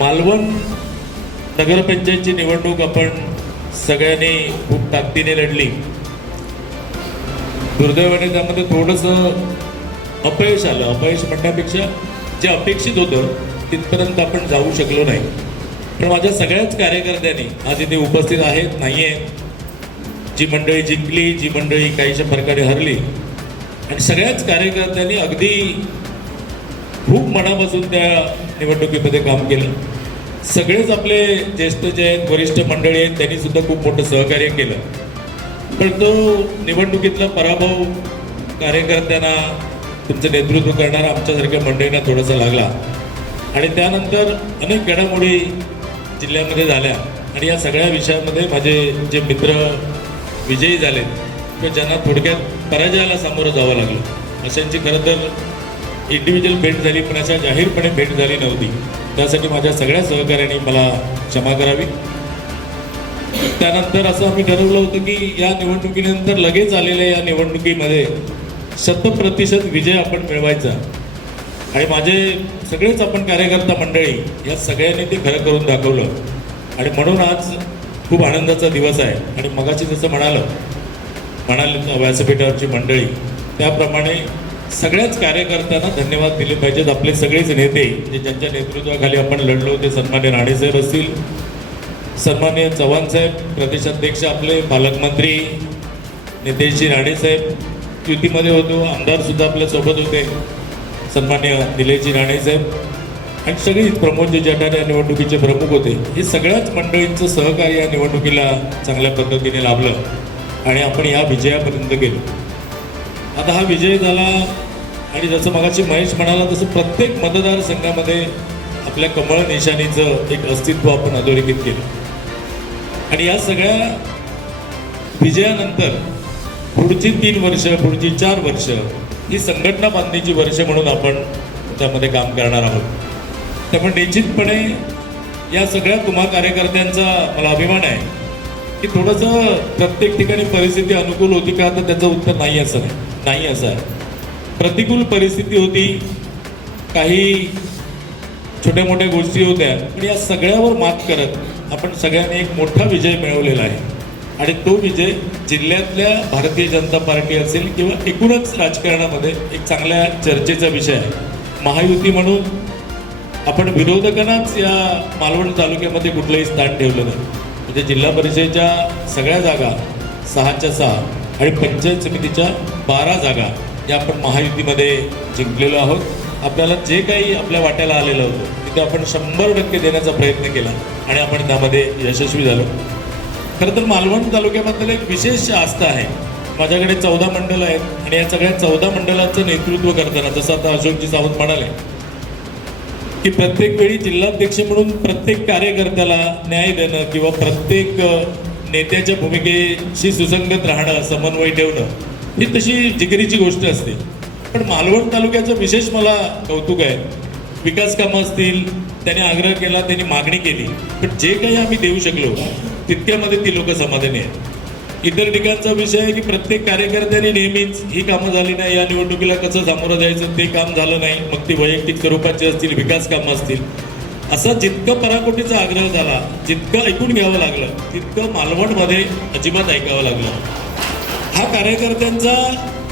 मालवण नगरपंचायतची निवडणूक आपण सगळ्यांनी खूप ताकदीने लढली. दुर्दैवाने त्यामध्ये थोडंसं अपयश आलं. अपयश म्हणण्यापेक्षा जे अपेक्षित होतं तिथपर्यंत आपण जाऊ शकलो नाही. पण माझ्या सगळ्याच कार्यकर्त्यांनी आज इथे उपस्थित आहेत नाही आहेत जी मंडळी जिंकली जी मंडळी काहीशा प्रकारे हरली आणि सगळ्याच कार्यकर्त्यांनी अगदी खूप मनापासून त्या निवडणुकीमध्ये काम केलं. सगळेच आपले ज्येष्ठ जे आहेत वरिष्ठ मंडळी आहेत त्यांनी सुद्धा खूप मोठं सहकार्य केलं. पण तो निवडणुकीतला पराभव कार्यकर्त्यांना तुमचं नेतृत्व करणारा आमच्यासारख्या मंडळींना थोडासा लागला. आणि त्यानंतर अनेक घडामोडी जिल्ह्यामध्ये झाल्या. आणि या सगळ्या विषयामध्ये माझे जे मित्र विजयी झाले किंवा ज्यांना थोडक्यात पराजयाला सामोरं जावं लागलं. अशांची खरं तर इंडिव्हिज्युअल भेट झाली पण अशा जाहीरपणे भेट झाली नव्हती. त्यासाठी माझ्या सगळ्या सहकाऱ्यांनी मला क्षमा करावी. त्यानंतर असं आम्ही ठरवलं होतं की या निवडणुकीनंतर लगेच आलेल्या या निवडणुकीमध्ये शतप्रतिशत विजय आपण मिळवायचा. आणि माझे सगळेच आपण कार्यकर्ता मंडळी या सगळ्यांनी ते खरं करून दाखवलं. आणि म्हणून आज खूप आनंदाचा दिवस आहे. आणि मगाशी जसं म्हणालं म्हणाले व्यासपीठावरची मंडळी त्याप्रमाणे सगळ्याच कार्यकर्त्यांना धन्यवाद दिले पाहिजेत. आपले सगळेच नेते जे ज्यांच्या नेतृत्वाखाली आपण लढलो ते सन्मान्य राणेसाहेब असतील सन्मान्य चव्हाण साहेब प्रदेशाध्यक्ष आपले पालकमंत्री नितेशजी राणेसाहेब युतीमध्ये होतो आमदारसुद्धा आपल्यासोबत होते सन्मान्य निलेशजी राणेसाहेब आणि सगळीच प्रमोदजी जठार या निवडणुकीचे प्रमुख होते. हे सगळ्याच मंडळींचं सहकार्य या निवडणुकीला चांगल्या पद्धतीने लाभलं आणि आपण या विजयापर्यंत गेलो. आता हा विजय झाला आणि जसं मगाशी महेश म्हणाला तसं प्रत्येक मतदारसंघामध्ये आपल्या कमळ निशाणीचं एक अस्तित्व आपण अधोरेखित केलं. आणि या सगळ्या विजयानंतर पुढची तीन वर्ष पुढची चार वर्ष ही संघटना बांधणीची वर्ष म्हणून आपण त्यामध्ये काम करणार आहोत. त्यामुळे निश्चितपणे या सगळ्या तुम्हा कार्यकर्त्यांचा मला अभिमान आहे. की थोडंसं प्रत्येक ठिकाणी परिस्थिती अनुकूल होती का तर त्याचं उत्तर नाही असं नाही नाही असं आहे. प्रतिकूल परिस्थिती होती काही छोट्या मोठ्या गोष्टी होत्या पण या सगळ्यावर मात करत आपण सगळ्यांनी एक मोठा विजय मिळवलेला आहे. आणि तो विजय जिल्ह्यातल्या भारतीय जनता पार्टी असेल किंवा एकूणच राजकारणामध्ये एक चांगल्या चर्चेचा विषय आहे. महायुती म्हणून आपण विरोधकांनाच या मालवण तालुक्यामध्ये कुठलंही स्थान ठेवलं नाही. म्हणजे जिल्हा परिषदेच्या सगळ्या जागा सहाच्या सहा आणि पंचायत समितीच्या बारा जागा या आपण महायुतीमध्ये जिंकलेलो आहोत. आपल्याला जे काही आपल्या वाट्याला आलेलं होतं तिथे आपण शंभर टक्के देण्याचा प्रयत्न केला आणि आपण त्यामध्ये यशस्वी झालो. खरं तर मालवण तालुक्याबद्दल एक विशेष आस्था आहे. माझ्याकडे चौदा मंडळ आहेत आणि या सगळ्या चौदा मंडळाचं नेतृत्व करताना जसं आता अशोकजी सावंत म्हणाले की प्रत्येक वेळी जिल्हाध्यक्ष म्हणून प्रत्येक कार्यकर्त्याला न्याय देणं किंवा प्रत्येक नेत्याच्या भूमिकेशी सुसंगत राहणं समन्वय ठेवणं ही तशी जिगरीची गोष्ट असते. पण मालवण तालुक्याचं विशेष मला कौतुक आहे. विकास कामं असतील त्याने आग्रह केला त्यांनी मागणी केली. पण जे काही आम्ही देऊ शकलो तितक्यामध्ये ती लोक समाधानी आहेत. इतर ठिकाणचा विषय आहे की प्रत्येक कार्यकर्त्यांनी नेहमीच ही कामं झाली नाही या निवडणुकीला कसं सामोरं जायचं ते काम झालं नाही. मग ती वैयक्तिक स्वरूपाची असतील विकास कामं असतील. असा जितकं पराकोटीचा आग्रह झाला जितकं ऐकून घ्यावं लागलं तितकं मालवणमध्ये अजिबात ऐकावं लागलं. हा कार्यकर्त्यांचा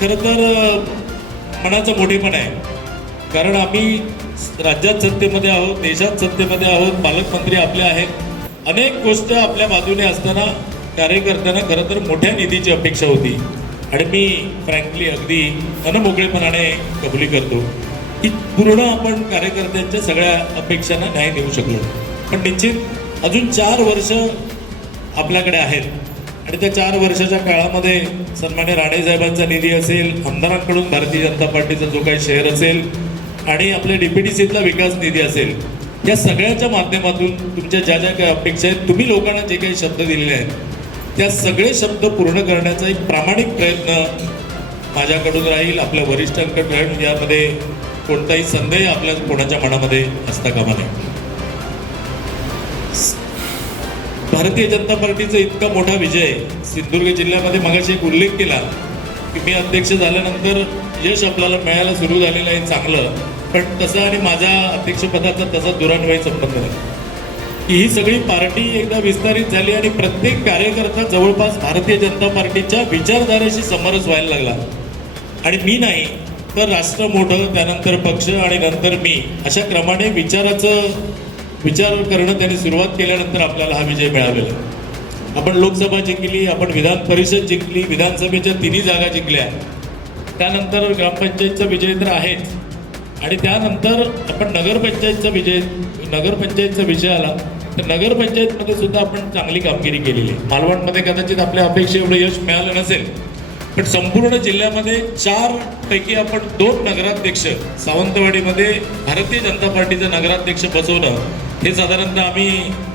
खरं तर मनाचं मोठेपण आहे. कारण आम्ही राज्यात सत्तेमध्ये आहोत देशात सत्तेमध्ये आहोत पालकमंत्री आपले आहेत. अनेक गोष्ट आपल्या बाजूने असताना कार्यकर्त्यांना खरं तर मोठ्या निधीची अपेक्षा होती. आणि मी फ्रँकली अगदी मनमोकळेपणाने कबुली करतो की पूर्ण आपण कार्यकर्त्यांच्या सगळ्या अपेक्षांना न्याय देऊ शकलो. पण निश्चित अजून चार वर्ष आपल्याकडे आहेत. आणि त्या चार वर्षाच्या काळामध्ये सन्मान्य राणेसाहेबांचा निधी असेल आमदारांकडून भारतीय जनता पार्टीचा जो काही शेअर असेल आणि आपल्या डीपीडीसीतला विकास निधी असेल या सगळ्याच्या माध्यमातून तुमच्या ज्या ज्या काही अपेक्षा आहेत तुम्ही लोकांना जे काही शब्द दिलेले आहेत त्या सगळे शब्द पूर्ण करण्याचा एक प्रामाणिक प्रयत्न माझ्याकडून राहील आपल्या वरिष्ठांकडून राहील. म्हणजे यामध्ये कोणताही संदेह आपल्या कोणाच्या मनामध्ये असता कामा नये. भारतीय जनता पार्टीचा इतका मोठा विजय सिंधुदुर्ग जिल्ह्यामध्ये मगाशी एक उल्लेख केला की मी अध्यक्ष झाल्यानंतर यश आपल्याला मिळायला सुरू झालेलं आहे चांगलं. पण तसं आणि माझ्या अध्यक्षपदाचा तसा दुरान्वयी संबंध नाही. की ही सगळी पार्टी एकदा विस्तारित झाली आणि प्रत्येक कार्यकर्ता जवळपास भारतीय जनता पार्टीच्या विचारधारेशी समरस व्हायला लागला. आणि मी नाही तर राष्ट्र मोठं त्यानंतर पक्ष आणि नंतर मी अशा क्रमाने विचाराचं विचार करणं त्यांनी सुरुवात केल्यानंतर आपल्याला हा विजय मिळालेला. आपण लोकसभा जिंकली आपण विधान परिषद जिंकली विधानसभेच्या तिन्ही जागा जिंकल्या. त्यानंतर ग्रामपंचायतचा विजय तर आहेच. आणि त्यानंतर आपण नगरपंचायतचा विजय नगरपंचायतचा विजय आला. तर नगरपंचायतमध्ये सुद्धा आपण चांगली कामगिरी केलेली आहे. मालवणमध्ये कदाचित आपल्या अपेक्षे एवढं यश मिळालं नसेल पण संपूर्ण जिल्ह्यामध्ये चार पैकी आपण दोन नगराध्यक्ष सावंतवाडीमध्ये भारतीय जनता पार्टीचं नगराध्यक्ष बसवणं हे साधारणतः आम्ही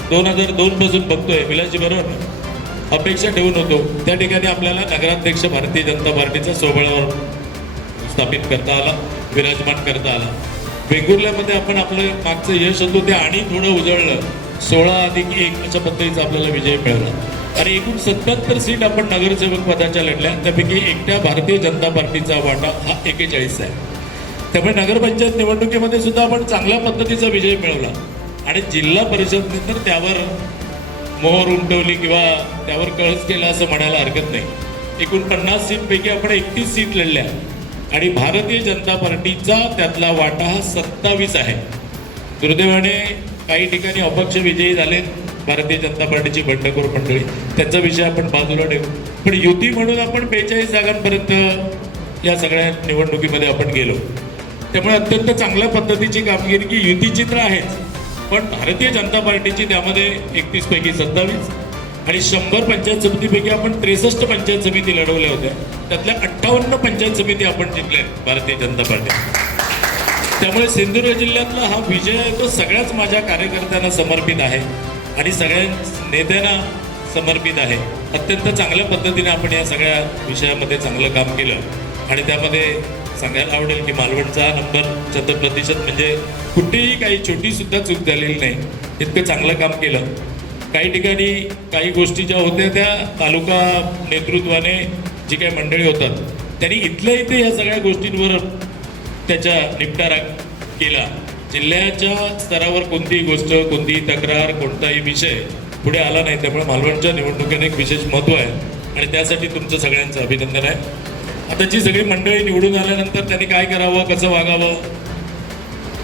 दोन हजार दोन पासून बघतोय. विलासजी बरोबर अपेक्षा ठेवून होतो. त्या ठिकाणी आपल्याला नगराध्यक्ष भारतीय जनता पार्टीचा सोबळावर स्थापित करता आला विराजमान करता आला. वेंगुर्ल्यामध्ये आपण आपलं मागचं यश होतो ते आणि थोडं उजळलं. सोळा अधिक एक अशा पद्धतीचा आपल्याला विजय मिळाला. आणि एकूण सत्याहत्तर सीट आपण नगरसेवक पदाच्या लढल्या त्यापैकी एकट्या भारतीय जनता पार्टीचा वाटा हा एकेचाळीस आहे. त्यामुळे नगरपंचायत निवडणुकीमध्ये सुद्धा आपण चांगल्या पद्धतीचा विजय मिळवला. आणि जिल्हा परिषद तर त्यावर मोहर उमटवली किंवा त्यावर कळस केला असं म्हणायला हरकत नाही. एकूण पन्नास सीटपैकी आपण एकतीस सीट लढल्या. आणि भारतीय जनता पार्टीचा त्यातला वाटा हा सत्तावीस आहे. दुर्दैवाने काही ठिकाणी अपक्ष विजयी झालेत भारतीय जनता पार्टीची बंडखोर मंडळी. त्यांचा विषय आपण बाजूला ठेवू. पण युती म्हणून आपण बेचाळीस जागांपर्यंत या सगळ्या निवडणुकीमध्ये आपण गेलो. त्यामुळे अत्यंत चांगल्या पद्धतीची कामगिरी की युती चित्र आहेच. पण भारतीय जनता पार्टीची त्यामध्ये एकतीस पैकी सत्तावीस आणि शंभर पंचायत समितीपैकी आपण त्रेसष्ट पंचायत समिती लढवल्या होत्या. त्यातल्या अठ्ठावन्न पंचायत समिती आपण जिंकल्या भारतीय जनता पार्टी त्यामुळे सिंधुदुर्ग जिल्ह्यातला हा विजय तो सगळ्याच माझ्या कार्यकर्त्यांना समर्पित आहे. आणि सगळ्या नेत्यांना समर्पित आहे. अत्यंत चांगल्या पद्धतीने आपण या सगळ्या विषयामध्ये चांगलं काम केलं. आणि त्यामध्ये सांगायला आवडेल की मालवणचा नंबर शत प्रतिशत म्हणजे कुठेही काही छोटीसुद्धा चूक झालेली नाही. इतकं चांगलं काम केलं. काही ठिकाणी काही गोष्टी ज्या होत्या त्या तालुका नेतृत्वाने जी काही मंडळी होतात त्यांनी इथल्या इथे या सगळ्या गोष्टींवर त्याचा निपटारा केला. जिल्ह्याच्या स्तरावर कोणतीही गोष्ट कोणतीही तक्रार कोणताही विषय पुढे आला नाही. त्यामुळे मालवणच्या निवडणुकीने एक विशेष महत्त्व आहे. आणि त्यासाठी तुमचं सगळ्यांचं अभिनंदन आहे. आताची सगळी मंडळी निवडून आल्यानंतर त्यांनी काय करावं कसं वागावं?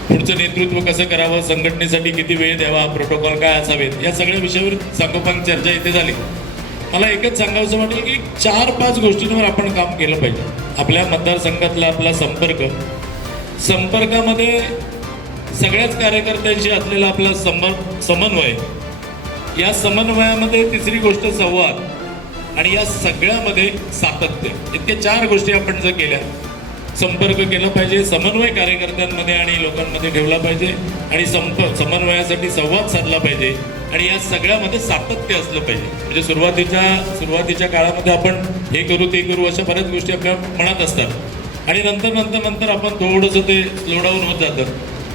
पुढचं नेतृत्व कसं करावं? संघटनेसाठी किती वेळ द्यावा? प्रोटोकॉल काय असावेत? या सगळ्या विषयावर सांगोपांग चर्चा इथे झाली. मला एकच सांगावंसं वाटेल की चार पाच गोष्टींवर आपण काम केलं पाहिजे. आपल्या मतदारसंघातला आपला संपर्क संपर्कामध्ये सगळ्याच कार्यकर्त्यांशी असलेला आपला समर समन्वय. या समन्वयामध्ये तिसरी गोष्ट संवाद. आणि या सगळ्यामध्ये सातत्य. इतक्या चार गोष्टी आपण जर केल्या संपर्क केला पाहिजे समन्वय कार्यकर्त्यांमध्ये आणि लोकांमध्ये ठेवला पाहिजे आणि संप समन्वयासाठी संवाद साधला पाहिजे आणि या सगळ्यामध्ये सातत्य असलं पाहिजे. म्हणजे सुरुवातीच्या सुरुवातीच्या काळामध्ये आपण हे करू ते करू अशा बऱ्याच गोष्टी आपल्या मनात असतात. आणि नंतर नंतर नंतर आपण थोडंसं ते लोडाऊन होत जातं.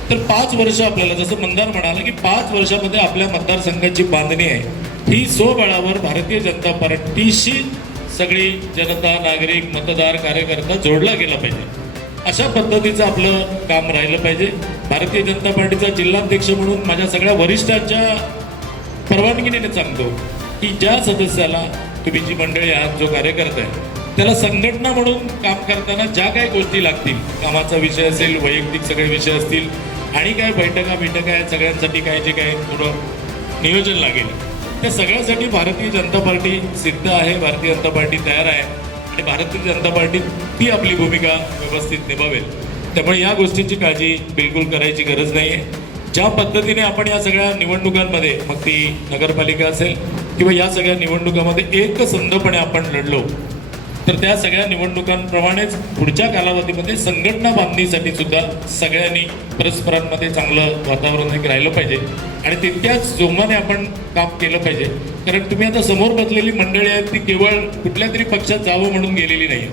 तर पाच वर्ष आपल्याला जसं मंदार म्हणाला की पाच वर्षामध्ये आपल्या मतदारसंघाची बांधणी आहे. ही स्वबळावर भारतीय जनता पार्टीशी सगळी जनता नागरिक मतदार कार्यकर्ता जोडला गेला पाहिजे. अशा पद्धतीचं आपलं काम राहिलं पाहिजे. भारतीय जनता पार्टीचा जिल्हाध्यक्ष म्हणून माझ्या सगळ्या वरिष्ठांच्या परवानगीने सांगतो की ज्या सदस्याला तुम्ही जी मंडळी आहात जो कार्यकर्ता आहे त्याला संघटना म्हणून काम करताना ज्या काही गोष्टी लागतील कामाचा विषय असेल वैयक्तिक सगळे विषय असतील आणि काय बैठका बिठका या सगळ्यांसाठी काय जे काय थोडं नियोजन लागेल त्या सगळ्यासाठी भारतीय जनता पार्टी सिद्ध आहे भारतीय जनता पार्टी तयार आहे आणि भारतीय जनता पार्टी ती आपली भूमिका व्यवस्थित निभावेल. त्यामुळे या गोष्टीची काळजी बिलकुल करायची गरज नाही आहे ज्या पद्धतीने आपण या सगळ्या निवडणुकांमध्ये मग ती नगरपालिका असेल किंवा या सगळ्या निवडणुकामध्ये एकसंधपणे आपण लढलो तर त्या सगळ्या निवडणुकांप्रमाणेच पुढच्या कालावधीमध्ये संघटना बांधणीसाठी सुद्धा सगळ्यांनी परस्परांमध्ये चांगलं वातावरण एक राहिलं पाहिजे. आणि तितक्याच जोमाने आपण काम केलं पाहिजे. कारण तुम्ही आता समोर बसलेली मंडळी आहेत ती केवळ कुठल्या तरी पक्षात जावं म्हणून गेलेली नाही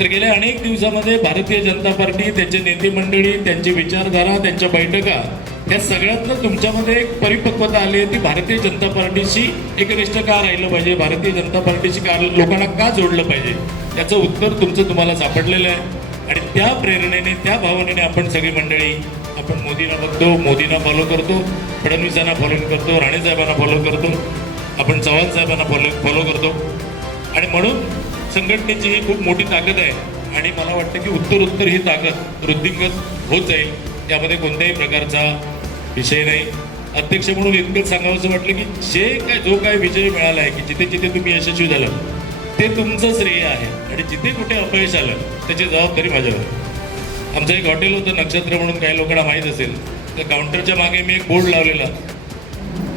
तर गेल्या अनेक दिवसामध्ये भारतीय जनता पार्टी त्यांचे नेते मंडळी त्यांची विचारधारा त्यांच्या बैठका या सगळ्यातनं तुमच्यामध्ये एक परिपक्वता आली आहे. ती भारतीय जनता पार्टीशी एकनिष्ठ का राहिलं पाहिजे. भारतीय जनता पार्टीशी का लोकांना का जोडलं पाहिजे? त्याचं उत्तर तुमचं तुम्हाला सापडलेलं आहे. आणि त्या प्रेरणेने त्या भावनेने आपण सगळी मंडळी आपण मोदींना बघतो मोदींना फॉलो करतो फडणवीसांना फॉलो करतो राणेसाहेबांना फॉलो करतो आपण चव्हाण साहेबांना फॉलो फॉलो करतो. आणि म्हणून संघटनेची ही खूप मोठी ताकद आहे. आणि मला वाटतं की उत्तर उत्तर ही ताकद वृद्धिंगत होत जाईल. त्यामध्ये कोणत्याही प्रकारचा विषय नाही. अध्यक्ष म्हणून इतकंच सांगावंसं वाटलं की जे काय जो काय विजय मिळाला आहे की जिथे जिथे तुम्ही यशस्वी झालं ते तुमचं श्रेय आहे. आणि जिथे कुठे अपयश आलं त्याची जबाबदारी माझ्यावर आमचं एक हॉटेल होतं नक्षत्र म्हणून काही लोकांना माहीत असेल. तर काउंटरच्या मागे मी एक बोर्ड लावलेला.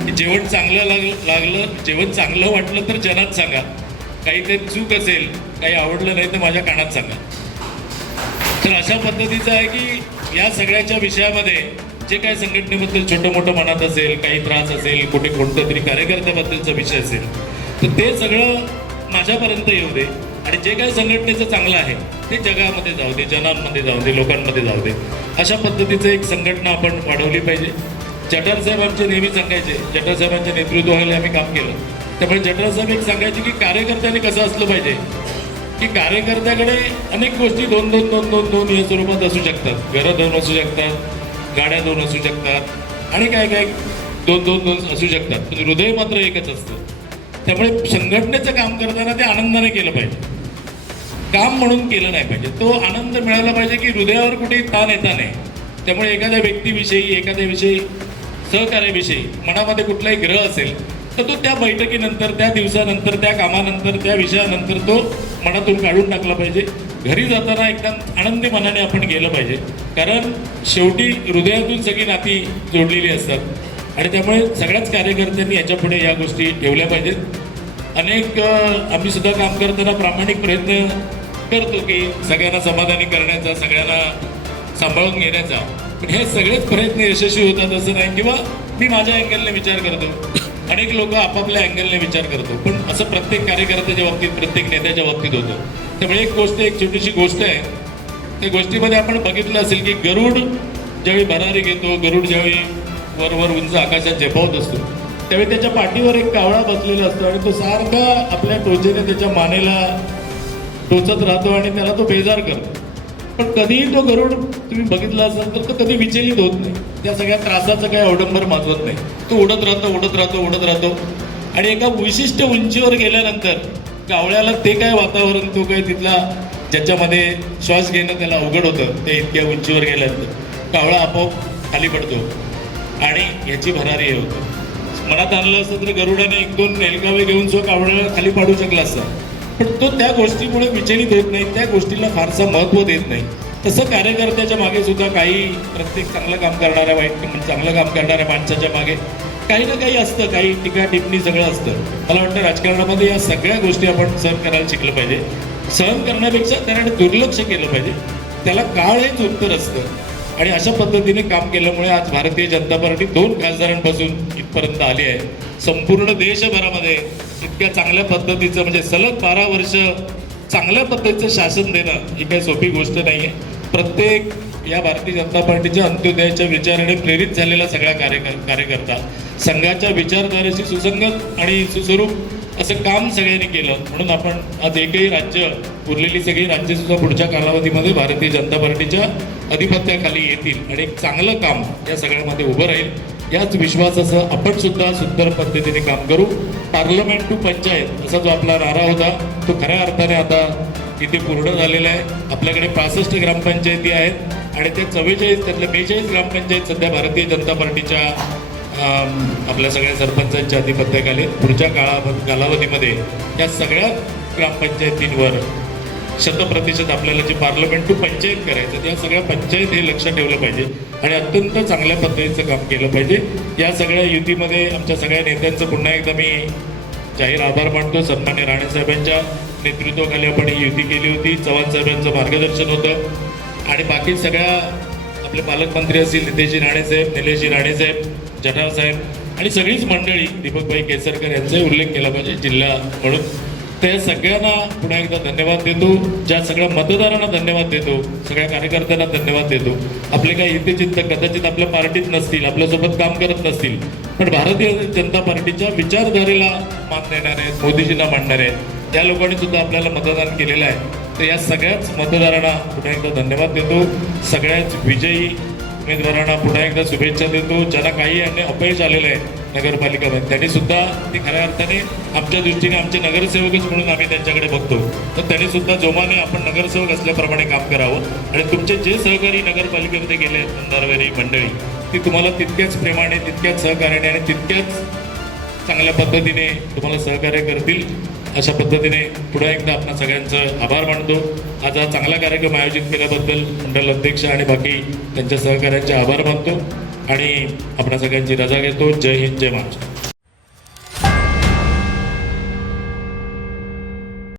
की जेवण चांगलं लाग लागलं जेवण चांगलं वाटलं तर जनात सांगा. काही ते चूक असेल काही आवडलं नाही तर माझ्या कानात सांगा. तर अशा पद्धतीचं आहे की या सगळ्याच्या विषयामध्ये जे काही संघटनेबद्दल छोटं मोठं मनात असेल काही त्रास असेल कुठे कोणतं तरी कार्यकर्त्याबद्दलचा विषय असेल तर ते सगळं माझ्यापर्यंत येऊ दे. आणि जे काही संघटनेचं चांगलं आहे ते जगामध्ये जाऊ दे जनांमध्ये जाऊ दे लोकांमध्ये जाऊ दे. अशा पद्धतीचं एक संघटना आपण वाढवली पाहिजे. जठार साहेब आमचे नेहमी सांगायचे जठार साहेबांच्या नेतृत्वाखाली आम्ही काम केलं. त्यामुळे जठार साहेब एक सांगायचे की कार्यकर्त्याने कसं असलं पाहिजे? की कार्यकर्त्याकडे अनेक गोष्टी दोन दोन दोन दोन दोन या स्वरूपात असू शकतात. घरं दोन असू शकतात गाड्या दोन असू शकतात आणि काय काय दोन दोन दोन असू शकतात. म्हणजे हृदय मात्र एकच असतं. त्यामुळे संघटनेचं काम करताना ते आनंदाने केलं पाहिजे. काम म्हणून केलं नाही पाहिजे. तो आनंद मिळाला पाहिजे की हृदयावर कुठेही ताण येता नाही. त्यामुळे एखाद्या व्यक्तीविषयी एखाद्या विषयी सहकार्याविषयी मनामध्ये कुठलाही ग्रह असेल तर तो त्या बैठकीनंतर त्या दिवसानंतर त्या कामानंतर त्या विषयानंतर तो मनातून काढून टाकला पाहिजे. घरी जाताना एकदम आनंदी मनाने आपण गेलं पाहिजे. कारण शेवटी हृदयातून सगळी नाती जोडलेली असतात. आणि त्यामुळे सगळ्याच कार्यकर्त्यांनी याच्यापुढे या गोष्टी ठेवल्या पाहिजेत. अनेक आम्ही सुद्धा काम करताना प्रामाणिक प्रयत्न करतो की सगळ्यांना समाधानी करण्याचा सगळ्यांना सांभाळून घेण्याचा. पण हे सगळेच प्रयत्न यशस्वी होतात असं नाही. किंवा मी माझ्या अँगलने विचार करतो. अनेक लोक आपापल्या अँगलने विचार करतो. पण असं प्रत्येक कार्यकर्त्याच्या बाबतीत प्रत्येक नेत्याच्या बाबतीत होतं. त्यामुळे एक गोष्ट एक छोटीशी गोष्ट आहे. त्या गोष्टीमध्ये आपण बघितलं असेल की गरुड ज्यावेळी भरारी घेतो गरुड ज्यावेळी वरवर उंच आकाशात झेपावत असतो त्यावेळी त्याच्या पाठीवर एक कावळा बसलेला असतो आणि तो सारखा आपल्या टोचेने त्याच्या मानेला टोचत राहतो आणि त्याला तो बेजार करतो. पण कधीही तो गरुड तुम्ही बघितला असाल तर तो कधी विचलित होत नाही. त्या सगळ्या त्रासाचं काही अवडंबर माजवत नाही. तो उडत राहतो उडत राहतो उडत राहतो. आणि एका विशिष्ट उंचीवर गेल्यानंतर कावळ्याला ते काय वातावरण तो काय तिथला ज्याच्यामध्ये श्वास घेणं त्याला अवघड होतं ते इतक्या उंचीवर गेल्यानंतर. कावळा आपोआप खाली पडतो. आणि याची भरारी हे होतं. मनात आणलं असतं तर गरुडाने एक दोन नेलगावे घेऊन सो कावळ्याला खाली पाडू शकला असता. पण तो त्या गोष्टीमुळे विचलित होत नाही त्या गोष्टीला फारसं महत्त्व देत नाही. तसं कार्यकर्त्याच्या मागे सुद्धा काही प्रत्येक चांगलं काम करणाऱ्या वाईट म्हणजे चांगलं काम करणाऱ्या माणसाच्या मागे काही ना काही असतं काही टीका टिप्पणी सगळं असतं. मला वाटतं राजकारणामध्ये या सगळ्या गोष्टी आपण सहन करायला शिकलं पाहिजे. सहन करण्यापेक्षा त्याकडे दुर्लक्ष केलं पाहिजे. त्याला काळ हेच उत्तर असतं. आणि अशा पद्धतीने काम केल्यामुळे आज भारतीय जनता पार्टी दोन खासदारांपासून इथपर्यंत आली आहे. संपूर्ण देशभरामध्ये इतक्या चांगल्या पद्धतीचं म्हणजे सलग बारा वर्ष चांगल्या पद्धतीचं शासन देणं ही काही सोपी गोष्ट नाही आहे प्रत्येक या भारतीय जनता पार्टीच्या अंत्योदयाच्या विचाराने प्रेरित झालेला सगळा कार्यकर कार्यकर्ता. संघाच्या विचारधारेशी सुसंगत आणि सुस्वरूप असं काम सगळ्यांनी केलं. म्हणून आपण आज एकही राज्य उरलेली सगळी राज्य सुद्धा पुढच्या कालावधीमध्ये भारतीय जनता पार्टीच्या अधिपत्याखाली येतील आणि एक चांगलं काम या सगळ्यामध्ये उभं राहील. याच विश्वासासह आपण सुद्धा सुंदर पद्धतीने काम करू. पार्लमेंट टू पंचायत असा जो आपला नारा होता तो खऱ्या अर्थाने आता इथे पूर्ण झालेला आहे. आपल्याकडे पासष्ट ग्रामपंचायती आहेत आणि त्या चव्वेचाळीस त्यातल्या बेचाळीस ग्रामपंचायत सध्या भारतीय जनता पार्टीच्या आपल्या सगळ्या सरपंचांच्या आधिपत्याखाली पुढच्या काळा कालावधीमध्ये या सगळ्या ग्रामपंचायतींवर शतप्रतिशत आपल्याला जे पार्लमेंट टू पंचायत करायचं त्या सगळ्या पंचायत हे लक्ष ठेवलं पाहिजे. आणि अत्यंत चांगल्या पद्धतीचं काम केलं पाहिजे. या सगळ्या युतीमध्ये आमच्या सगळ्या नेत्यांचं पुन्हा एकदा मी जाहीर आभार मानतो. सन्मान्य राणेसाहेबांच्या नेतृत्वाखाली आपण ही युती केली होती. चव्हाण साहेबांचं मार्गदर्शन होतं. आणि बाकी सगळ्या आपले पालकमंत्री असतील नितेशजी राणेसाहेब निलेशजी राणेसाहेब जठावसाहेब आणि सगळीच मंडळी दीपकभाई केसरकर यांचाही उल्लेख केला पाहिजे जिल्हा म्हणून. त्या सगळ्यांना पुन्हा एकदा धन्यवाद देतो. ज्या सगळ्या मतदारांना धन्यवाद देतो सगळ्या कार्यकर्त्यांना धन्यवाद देतो. आपले काही हितचिंतक कदाचित आपल्या पार्टीत नसतील आपल्यासोबत काम करत नसतील पण भारतीय जनता पार्टीच्या विचारधारेला मान देणारे आहेत मोदीजींना मांडणारे आहेत त्या लोकांनी सुद्धा आपल्याला मतदान केलेलं आहे. तर या सगळ्याच मतदारांना पुन्हा एकदा धन्यवाद देतो. सगळ्याच विजयी उमेदवारांना पुन्हा एकदा शुभेच्छा देतो. ज्यांना काही अपयश आलेलं आहे नगरपालिका त्यांनी सुद्धा ते खऱ्या अर्थाने आमच्या दृष्टीने आमचे नगरसेवकच म्हणून आम्ही त्यांच्याकडे बघतो. तर त्यांनी सुद्धा जोमाने आपण नगरसेवक असल्याप्रमाणे काम करावं. आणि तुमचे जे सहकारी नगरपालिकेमध्ये गेले आहेत मंदारवारी मंडळी ती तुम्हाला तितक्याच प्रेमाने तितक्याच सहकार्याने आणि तितक्याच चांगल्या पद्धतीने तुम्हाला सहकार्य करतील. अशा पद्धतीने पुन्हा एकदा आपणा सगळ्यांचं आभार मानतो. आज हा चांगला कार्यक्रम आयोजित केल्याबद्दल मंडल अध्यक्ष आणि बाकी त्यांच्या सहकार्यांचे आभार मानतो. आणि आपणा सगळ्यांची रजा घेतो. जय हिंद जय महाराष्ट्र.